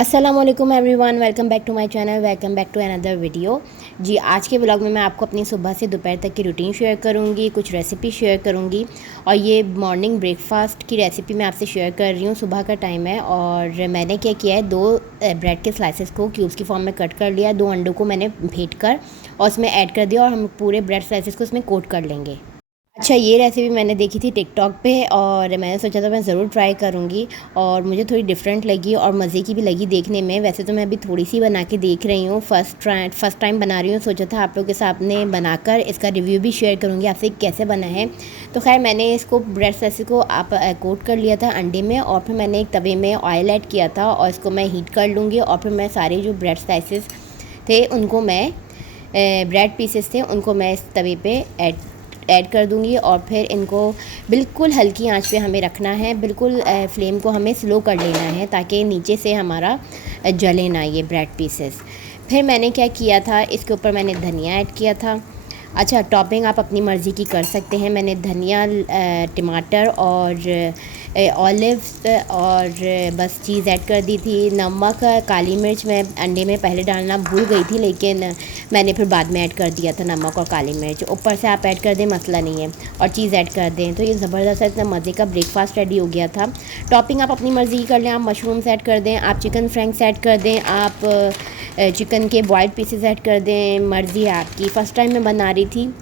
अस्सलामुअलैकुम everyone, welcome back to my channel, welcome back to another video. जी, आज के व्लॉग में मैं आपको अपनी सुबह से दोपहर तक की रूटीन शेयर करूंगी, कुछ रेसिपी शेयर करूंगी और ये मॉर्निंग ब्रेकफास्ट की रेसिपी मैं आपसे शेयर कर रही हूँ। सुबह का टाइम है और मैंने क्या किया है, 2 ब्रेड के स्लाइसेस को क्यूब्स की फॉर्म में कट कर लिया, 2 अंडों को मैंने फेंट कर और उसमें ऐड कर दिया और हम पूरे ब्रेड स्लाइसेस को उसमें कोट कर लेंगे। अच्छा, ये रेसिपी मैंने देखी थी टिकटॉक पे और मैंने सोचा था मैं ज़रूर ट्राई करूँगी और मुझे थोड़ी डिफरेंट लगी और मज़े की भी लगी देखने में। वैसे तो मैं अभी थोड़ी सी बना के देख रही हूँ, फर्स्ट टाइम बना रही हूँ। सोचा था आप लोगों के सामने बनाकर इसका रिव्यू भी शेयर करूँगी आपसे कैसे बना है। तो खैर मैंने इसको ब्रेड स्लाइसेस को आप कोट कर लिया था अंडे में और फिर मैंने एक तवे में ऑयल ऐड किया था और इसको मैं हीट कर लूँगी और फिर मैं सारे जो ब्रेड स्लाइसेस थे उनको मैं ब्रेड पीसेस थे उनको मैं इस तवे पे ऐड कर दूंगी और फिर इनको बिल्कुल हल्की आंच पे हमें रखना है। बिल्कुल फ्लेम को हमें स्लो कर लेना है ताकि नीचे से हमारा जले ना ये ब्रेड पीसेस। फिर मैंने क्या किया था, इसके ऊपर मैंने धनिया ऐड किया था। अच्छा, टॉपिंग आप अपनी मर्ज़ी की कर सकते हैं। मैंने धनिया, टमाटर और ऑलिव्स और बस चीज़ ऐड कर दी थी। नमक, काली मिर्च मैं अंडे में पहले डालना भूल गई थी लेकिन मैंने फिर बाद में ऐड कर दिया था नमक और काली मिर्च। ऊपर से आप ऐड कर दें, मसला नहीं है, और चीज़ ऐड कर दें तो ये ज़बरदस्त इतना मज़े का ब्रेकफास्ट रेडी हो गया था। टॉपिंग आप अपनी मर्ज़ी की कर लें, आप मशरूम्स ऐड कर दें, आप चिकन फ्रैंक्स ऐड कर दें, आप चिकन के बॉइल्ड पीसेस ऐड कर दें, मर्ज़ी है आपकी। फ़र्स्ट टाइम मैं बना रही थी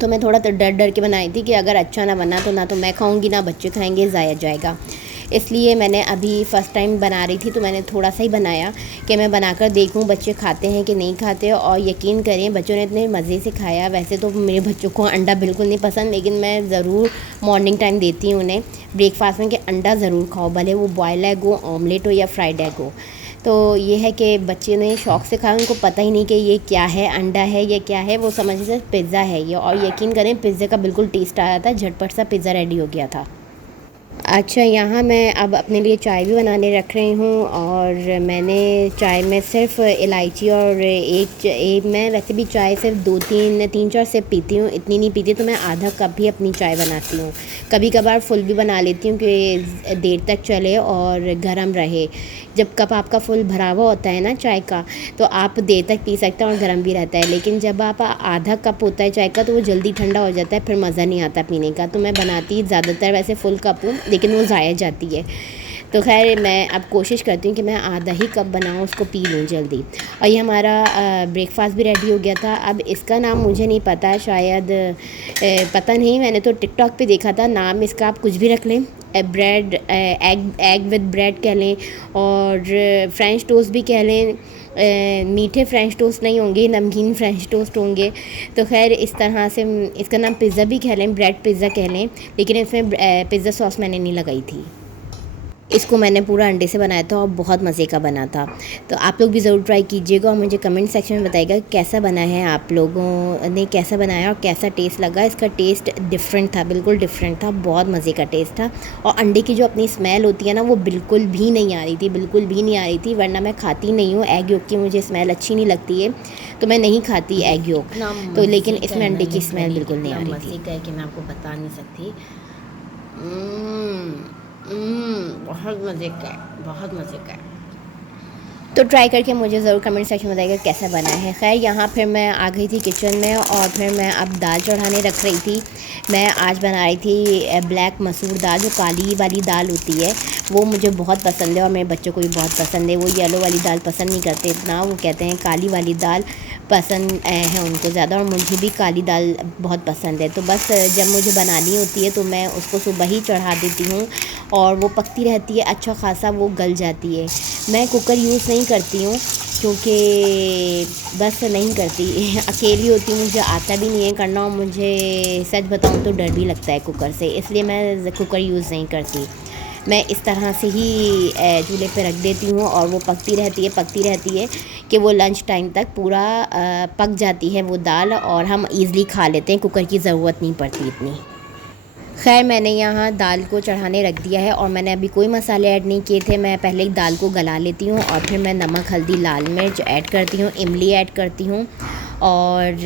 तो मैं थोड़ा तो डर के बनाई थी कि अगर अच्छा ना बना तो ना तो मैं खाऊंगी ना बच्चे खाएंगे, ज़ाया जाएगा। इसलिए मैंने अभी फ़र्स्ट टाइम बना रही थी तो मैंने थोड़ा सा ही बनाया कि मैं बनाकर देखूं बच्चे खाते हैं कि नहीं खाते, और यकीन करें बच्चों ने इतने मज़े से खाया। वैसे तो मेरे बच्चों को अंडा बिल्कुल नहीं पसंद लेकिन मैं ज़रूर मॉर्निंग टाइम देती हूँ उन्हें ब्रेकफास्ट में कि अंडा ज़रूर खाओ, भले वो बॉयल एग हो, ऑमलेट हो या फ्राइड एग हो। तो ये है कि बच्चे ने शौक़ से खाया, उनको पता ही नहीं कि ये क्या है, अंडा है या क्या है, वो समझ से पिज़्ज़ा है ये। और यकीन करें पिज़्ज़े का बिल्कुल टेस्ट आया था, झटपट सा पिज़्ज़ा रेडी हो गया था। अच्छा, यहाँ मैं अब अपने लिए चाय भी बनाने रख रही हूँ और मैंने चाय में सिर्फ इलायची और मैं वैसे भी चाय सिर्फ 3-4 सिप पीती हूँ, इतनी नहीं पीती। तो मैं आधा कप ही अपनी चाय बनाती हूँ। कभी कभार फुल भी बना लेती हूँ कि देर तक चले और गर्म रहे। जब कप आपका फुल भरा हुआ होता है ना चाय का, तो आप देर तक पी सकते हैं और गर्म भी रहता है। लेकिन जब आप आधा कप होता है चाय का तो वो जल्दी ठंडा हो जाता है, फिर मज़ा नहीं आता पीने का। तो मैं बनाती ज़्यादातर वैसे फुल कप हूँ लेकिन वो ज़ाया जाती है। तो खैर मैं अब कोशिश करती हूँ कि मैं आधा ही कप बनाऊँ, उसको पी लूँ जल्दी। और ये हमारा ब्रेकफास्ट भी रेडी हो गया था। अब इसका नाम मुझे नहीं पता, शायद पता नहीं, मैंने तो टिकटॉक पे देखा था। नाम इसका आप कुछ भी रख लें, ब्रेड एग विद ब्रेड कह लें और फ्रेंच टोस्ट भी कह लें। मीठे फ्रेंच टोस्ट नहीं होंगे, नमकीन फ्रेंच टोस्ट होंगे। तो खैर इस तरह से इसका नाम पिज़्ज़ा भी कह लें, ब्रेड पिज़्ज़ा कह लें, लेकिन इसमें पिज़्ज़ा सॉस मैंने नहीं लगाई थी। इसको मैंने पूरा अंडे से बनाया था और बहुत मज़े का बना था। तो आप लोग भी ज़रूर ट्राई कीजिएगा और मुझे कमेंट सेक्शन में बताइएगा कैसा बना है, आप लोगों ने कैसा बनाया और कैसा टेस्ट लगा। इसका टेस्ट डिफरेंट था, बिल्कुल डिफरेंट था, बहुत मज़े का टेस्ट था। और अंडे की जो अपनी स्मेल होती है ना, वो बिल्कुल भी नहीं आ रही थी, बिल्कुल भी नहीं आ रही थी। वरना मैं खाती नहीं हूँ एग योक की, मुझे स्मेल अच्छी नहीं लगती है तो मैं नहीं खाती एग योक। तो लेकिन इसमें अंडे की स्मेल बिल्कुल नहीं आ रही थी। मज़े का है कि मैं आपको बता नहीं सकती। बहुत मज़े का है, बहुत मज़े का है। तो ट्राई करके मुझे ज़रूर कमेंट सेक्शन में बताइएगा कैसा बना है। खैर यहाँ फिर मैं आ गई थी किचन में और फिर मैं अब दाल चढ़ाने रख रही थी। मैं आज बना रही थी ब्लैक मसूर दाल, जो काली वाली दाल होती है वो मुझे बहुत पसंद है और मेरे बच्चों को भी बहुत पसंद है। वो येलो वाली दाल पसंद नहीं करते इतना, वो कहते हैं काली वाली दाल पसंद है उनको ज़्यादा, और मुझे भी काली दाल बहुत पसंद है। तो बस जब मुझे बनानी होती है तो मैं उसको सुबह ही चढ़ा देती हूँ और वो पकती रहती है, अच्छा खासा वो गल जाती है। मैं कुकर यूज़ नहीं करती हूँ क्योंकि बस नहीं करती अकेली होती हूँ, मुझे आता भी नहीं है करना और मुझे सच बताऊँ तो डर भी लगता है कुकर से, इसलिए मैं कुकर यूज़ नहीं करती। मैं इस तरह से ही चूल्हे पे रख देती हूँ और वो पकती रहती है कि वो लंच टाइम तक पूरा पक जाती है वो दाल और हम ईज़िली खा लेते हैं, कुकर की ज़रूरत नहीं पड़ती इतनी। खैर मैंने यहाँ दाल को चढ़ाने रख दिया है और मैंने अभी कोई मसाले ऐड नहीं किए थे। मैं पहले ही दाल को गला लेती हूँ और फिर मैं नमक, हल्दी, लाल मिर्च ऐड करती हूँ, इमली ऐड करती हूँ और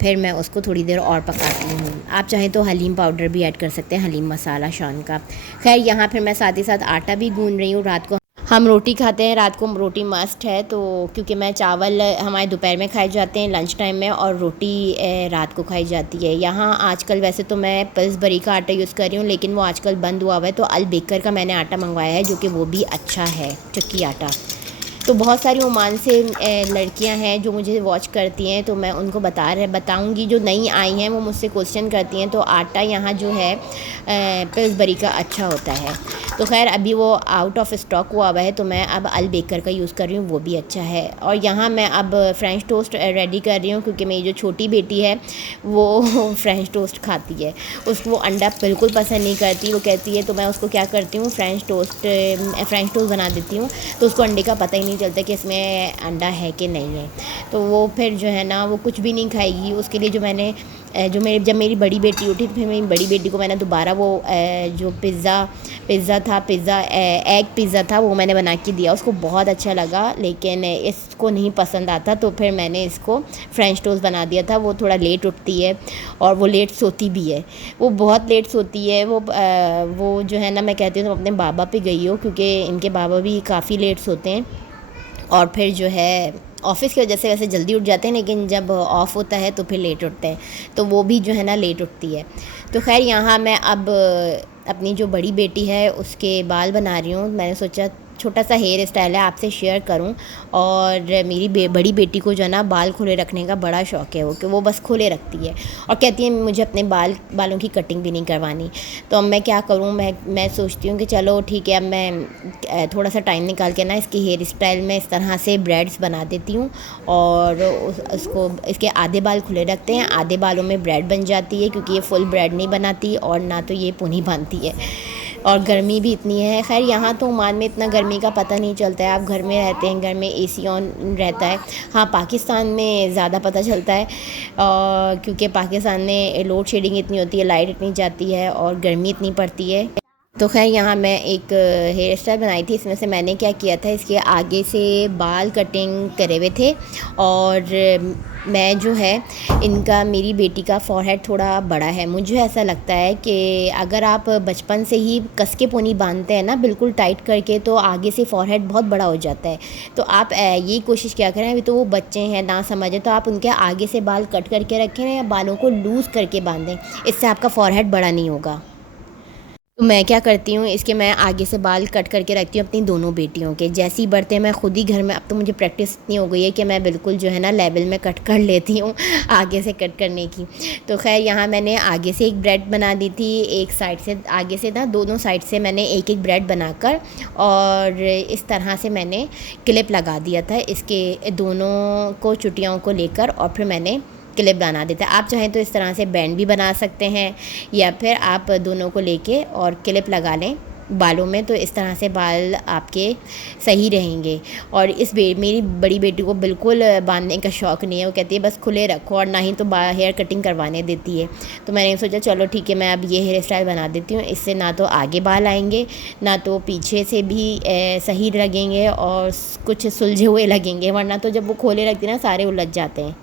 फिर मैं उसको थोड़ी देर और पकाती हूँ। आप चाहें तो हलीम पाउडर भी ऐड कर सकते हैं, हलीम मसाला शान का। खैर यहाँ फिर मैं साथ ही साथ आटा भी गूँध रही हूँ। रात को हम रोटी खाते हैं रात को, रोटी मस्ट है। तो क्योंकि मैं चावल हमारे दोपहर में खाए जाते हैं लंच टाइम में, और रोटी रात को खाई जाती है। यहाँ आजकल वैसे तो मैं पिल्सबरी का आटा यूज़ कर रही हूँ, लेकिन वो आजकल बंद हुआ हुआ है, तो अल बेकर का मैंने आटा मंगवाया है, जो कि वो भी अच्छा है, चक्की आटा। तो बहुत सारी ओमान से लड़कियां हैं जो मुझे वॉच करती हैं, तो मैं उनको बताऊंगी। जो नई आई हैं वो मुझसे क्वेश्चन करती हैं। तो आटा यहाँ जो है पिल्सबरी का अच्छा होता है। तो खैर अभी वो आउट ऑफ स्टॉक हुआ हुआ है, तो मैं अब अल बेकर का यूज़ कर रही हूँ, वो भी अच्छा है। और यहाँ मैं अब फ्रेंच टोस्ट रेडी कर रही हूँ, क्योंकि मेरी जो छोटी बेटी है वो फ्रेंच टोस्ट खाती है। उसको वो अंडा बिल्कुल पसंद नहीं करती, वो कहती है। तो मैं उसको क्या करती हूँ, फ्रेंच टोस्ट बना देती हूँ, तो उसको अंडे का पता ही नहीं चलता कि इसमें अंडा है कि नहीं है। तो वो फिर जो है ना वो कुछ भी नहीं खाएगी। उसके लिए जो मैंने जब मेरी बड़ी बेटी उठी, तो फिर मेरी बड़ी बेटी को मैंने दोबारा वो जो एग पिज़्ज़ा था वो मैंने बना के दिया। उसको बहुत अच्छा लगा, लेकिन इसको नहीं पसंद आता। तो फिर मैंने इसको फ्रेंच टोस्ट बना दिया था। वो थोड़ा लेट उठती है और वो लेट सोती भी है, वो बहुत लेट सोती है। वो जो है ना, मैं कहती हूँ तुम अपने बाबा पे गई हो, क्योंकि इनके बाबा भी काफ़ी लेट सोते हैं। और फिर जो है ऑफ़िस की वजह से वैसे जल्दी उठ जाते हैं, लेकिन जब ऑफ़ होता है तो फिर लेट उठते हैं। तो वो भी जो है ना लेट उठती है। तो खैर यहाँ मैं अब अपनी जो बड़ी बेटी है उसके बाल बना रही हूँ। मैंने सोचा छोटा सा हेयर स्टाइल है, आपसे शेयर करूं। और मेरी बड़ी बेटी को जो है ना बाल खुले रखने का बड़ा शौक़ है, वो बस खुले रखती है और कहती है मुझे अपने बालों की कटिंग भी नहीं करवानी। तो अब मैं क्या करूं, मैं सोचती हूँ कि चलो ठीक है, अब मैं थोड़ा सा टाइम निकाल के ना इसकी हेयर स्टाइल में इस तरह से ब्रेड्स बना देती हूँ, और उसको इसके आधे बाल खुले रखते हैं, आधे बालों में ब्रेड बन जाती है, क्योंकि ये फुल ब्रेड नहीं बनाती और ना तो ये पुनी बांधती है। और गर्मी भी इतनी है। खैर यहाँ तो ओमान में इतना गर्मी का पता नहीं चलता है, आप घर में रहते हैं, घर में एसी ऑन रहता है। हाँ, पाकिस्तान में ज़्यादा पता चलता है, क्योंकि पाकिस्तान में लोड शेडिंग इतनी होती है, लाइट इतनी जाती है और गर्मी इतनी पड़ती है। तो खैर यहाँ मैं एक हेयर स्टाइल बनाई थी। इसमें से मैंने क्या किया था, इसके आगे से बाल कटिंग करे हुए थे, और मैं जो है इनका मेरी बेटी का फ़ॉरहेड थोड़ा बड़ा है। मुझे ऐसा लगता है कि अगर आप बचपन से ही कस के पोनी बांधते हैं ना बिल्कुल टाइट करके, तो आगे से फ़ॉरहेड बहुत बड़ा हो जाता है। तो आप ये कोशिश क्या करें, अभी तो वो बच्चे हैं ना समझे, तो आप उनके आगे से बाल कट करके रखें या बालों को लूज़ करके बांधें, इससे आपका फ़ॉरहेड बड़ा नहीं होगा। तो मैं क्या करती हूँ, इसके मैं आगे से बाल कट करके रखती हूँ अपनी दोनों बेटियों के। जैसे ही बढ़ते हैं मैं खुद ही घर में, अब तो मुझे प्रैक्टिस इतनी हो गई है कि मैं बिल्कुल जो है ना लेवल में कट कर लेती हूँ आगे से कट करने की। तो खैर यहाँ मैंने आगे से एक ब्रेड बना दी थी, एक साइड से, आगे से ना दोनों साइड से मैंने एक एक ब्रेड बनाकर, और इस तरह से मैंने क्लिप लगा दिया था इसके दोनों को, चुटियों को लेकर, और फिर मैंने क्लिप बना देते हैं। आप चाहें तो इस तरह से बैंड भी बना सकते हैं, या फिर आप दोनों को लेके और क्लिप लगा लें बालों में, तो इस तरह से बाल आपके सही रहेंगे। और मेरी बड़ी बेटी को बिल्कुल बांधने का शौक़ नहीं है, वो कहती है बस खुले रखो, और ना ही तो हेयर कटिंग करवाने देती है। तो मैंने सोचा चलो ठीक है, मैं अब ये हेयर स्टाइल बना देती हूँ। इससे ना तो आगे बाल आएंगे, ना तो पीछे से भी सही लगेंगे और कुछ सुलझे हुए लगेंगे, वरना तो जब वो खोले रखती है ना सारे उलझ जाते हैं।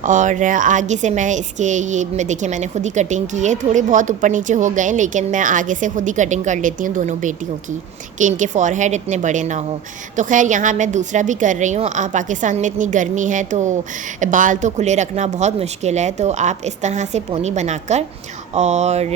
और आगे से मैं देखिए मैंने खुद ही कटिंग की है, थोड़े बहुत ऊपर नीचे हो गए, लेकिन मैं आगे से खुद ही कटिंग कर लेती हूँ दोनों बेटियों की, कि इनके फ़ॉरहेड इतने बड़े ना हो। तो खैर यहाँ मैं दूसरा भी कर रही हूँ। पाकिस्तान में इतनी गर्मी है तो बाल तो खुले रखना बहुत मुश्किल है, तो आप इस तरह से पोनी बनाकर और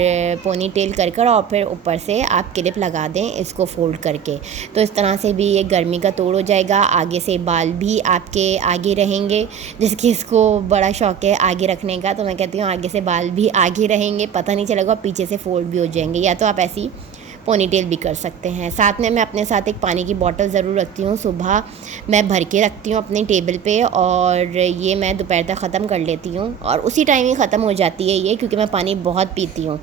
पोनी टेल कर और फिर ऊपर से आप क्लिप लगा दें इसको फ़ोल्ड करके। तो इस तरह से भी ये गर्मी का तोड़ हो जाएगा, आगे से बाल भी आपके आगे रहेंगे, जिसकी इसको बड़ा शौक़ है आगे रखने का। तो मैं कहती हूँ आगे से बाल भी आगे रहेंगे, पता नहीं चलेगा, पीछे से फ़ोल्ड भी हो जाएंगे। या तो आप ऐसी पोनी टेल भी कर सकते हैं। साथ में मैं अपने साथ एक पानी की बॉटल ज़रूर रखती हूँ, सुबह मैं भर के रखती हूँ अपनी टेबल पे, और ये मैं दोपहर तक ख़त्म कर लेती हूँ, और उसी टाइम ही ख़त्म हो जाती है ये, क्योंकि मैं पानी बहुत पीती हूँ।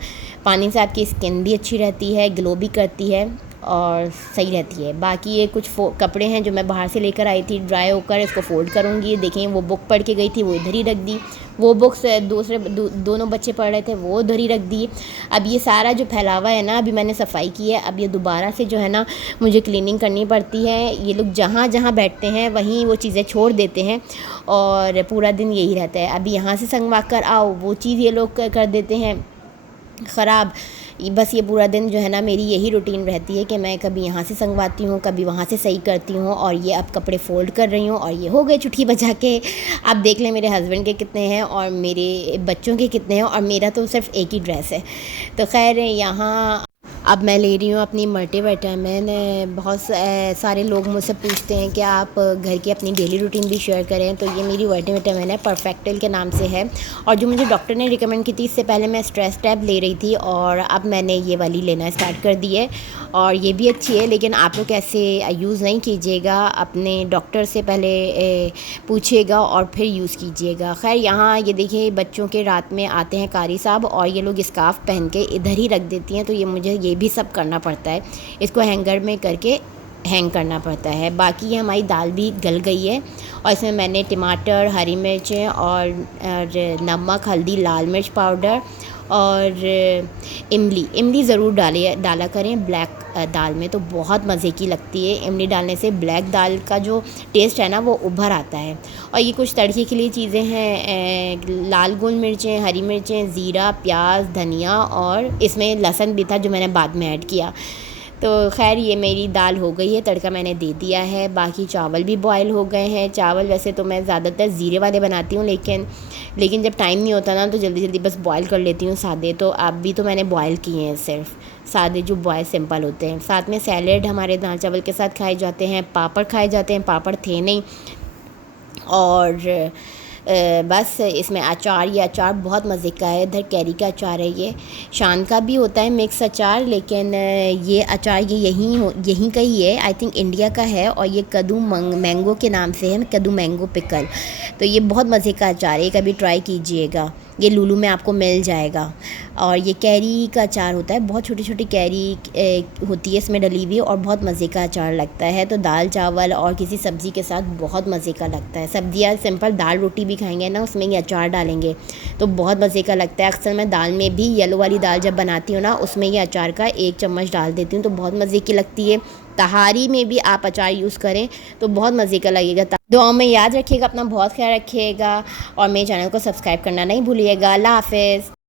पानी से आपकी स्किन भी अच्छी रहती है, ग्लो भी करती है और सही रहती है। बाकी ये कुछ कपड़े हैं जो मैं बाहर से लेकर आई थी, ड्राई होकर इसको फ़ोल्ड करूँगी। देखें वो बुक पढ़ के गई थी, वो इधर ही रख दी। वो बुक्स दोनों बच्चे पढ़ रहे थे, वो उधर ही रख दी। अब ये सारा जो फैलावा है ना, अभी मैंने सफाई की है, अब ये दोबारा से जो है ना मुझे क्लीनिंग करनी पड़ती है। ये लोग जहाँ जहाँ बैठते हैं वहीं वो चीज़ें छोड़ देते हैं, और पूरा दिन यही रहता है। अभी यहाँ से संगवा कर आओ, वो चीज़ ये लोग कर देते हैं, ख़राब। बस ये पूरा दिन जो है ना मेरी यही रूटीन रहती है कि मैं कभी यहाँ से संगवाती हूँ, कभी वहाँ से सही करती हूँ, और ये अब कपड़े फ़ोल्ड कर रही हूँ और ये हो गए चुटकी बजा के। आप देख लें मेरे हस्बैंड के कितने हैं और मेरे बच्चों के कितने हैं, और मेरा तो सिर्फ़ एक ही ड्रेस है। तो ख़ैर यहाँ अब मैं ले रही हूँ अपनी मल्टीविटामिन। बहुत सारे लोग मुझसे पूछते हैं कि आप घर की अपनी डेली रूटीन भी शेयर करें, तो ये मेरी मल्टीविटामिन है, परफेक्टिल के नाम से है, और जो मुझे डॉक्टर ने रिकमेंड की थी। इससे पहले मैं स्ट्रेस टैब ले रही थी और अब मैंने ये वाली लेना स्टार्ट कर दी है, और ये भी अच्छी है। लेकिन आप लोग ऐसे यूज़ नहीं कीजिएगा, अपने डॉक्टर से पहले पूछिएगा और फिर यूज़ कीजिएगा। खैर यहाँ ये देखिए बच्चों के रात में आते हैं कारी साहब, और ये लोग स्कार्फ़ पहन के इधर ही रख देती हैं, तो ये मुझे ये भी सब करना पड़ता है, इसको हैंगर में करके हैंग करना पड़ता है। बाकी ये हमारी दाल भी गल गई है, और इसमें मैंने टमाटर, हरी मिर्चें और नमक, हल्दी, लाल मिर्च पाउडर और इमली ज़रूर डाला करें ब्लैक दाल में, तो बहुत मज़े की लगती है। इमली डालने से ब्लैक दाल का जो टेस्ट है ना वो उभर आता है। और ये कुछ तड़के के लिए चीज़ें हैं, लाल गोल मिर्चें, हरी मिर्चें, ज़ीरा, प्याज, धनिया, और इसमें लहसुन भी था जो मैंने बाद में ऐड किया। तो खैर ये मेरी दाल हो गई है, तड़का मैंने दे दिया है। बाकी चावल भी बॉयल हो गए हैं। चावल वैसे तो मैं ज़्यादातर ज़ीरे वाले बनाती हूँ, लेकिन जब टाइम नहीं होता ना तो जल्दी जल्दी बस बॉयल कर लेती हूँ सादे। तो अब भी तो मैंने बॉयल किए हैं, सिर्फ सादे जो बॉयल सिंपल होते हैं। साथ में सैलेड हमारे दाल चावल के साथ खाए जाते हैं, पापड़ खाए जाते हैं, पापड़ थे नहीं, और बस इसमें अचार, ये अचार बहुत मज़े का है। इधर कैरी का अचार है, ये शान का भी होता है मिक्स अचार, लेकिन ये अचार ये यहीं का ही है, आई थिंक इंडिया का है, और ये कद्दू मैंगो के नाम से है, कद्दू मैंगो पिकल। तो ये बहुत मज़े का अचार है, कभी ट्राई कीजिएगा, ये लुलू में आपको मिल जाएगा। और ये कैरी का अचार होता है, बहुत छोटी छोटी कैरी होती है इसमें डली हुई, और बहुत मज़े का अचार लगता है। तो दाल चावल और किसी सब्ज़ी के साथ बहुत मज़े का लगता है। सब्जियाँ सिंपल दाल रोटी भी खाएंगे ना, उसमें ये अचार डालेंगे तो बहुत मज़े का लगता है। अक्सर मैं दाल में भी येलो वाली दाल जब बनाती हूँ ना, उसमें ये अचार का 1 चम्मच डाल देती हूँ, तो बहुत मज़े की लगती है। तहारी में भी आप अचार यूज़ करें तो बहुत मज़े का लगेगा। दुआ में याद रखिएगा, अपना बहुत ख्याल रखिएगा, और मेरे चैनल को सब्सक्राइब करना नहीं भूलिएगा। अल्लाह हाफ़िज़।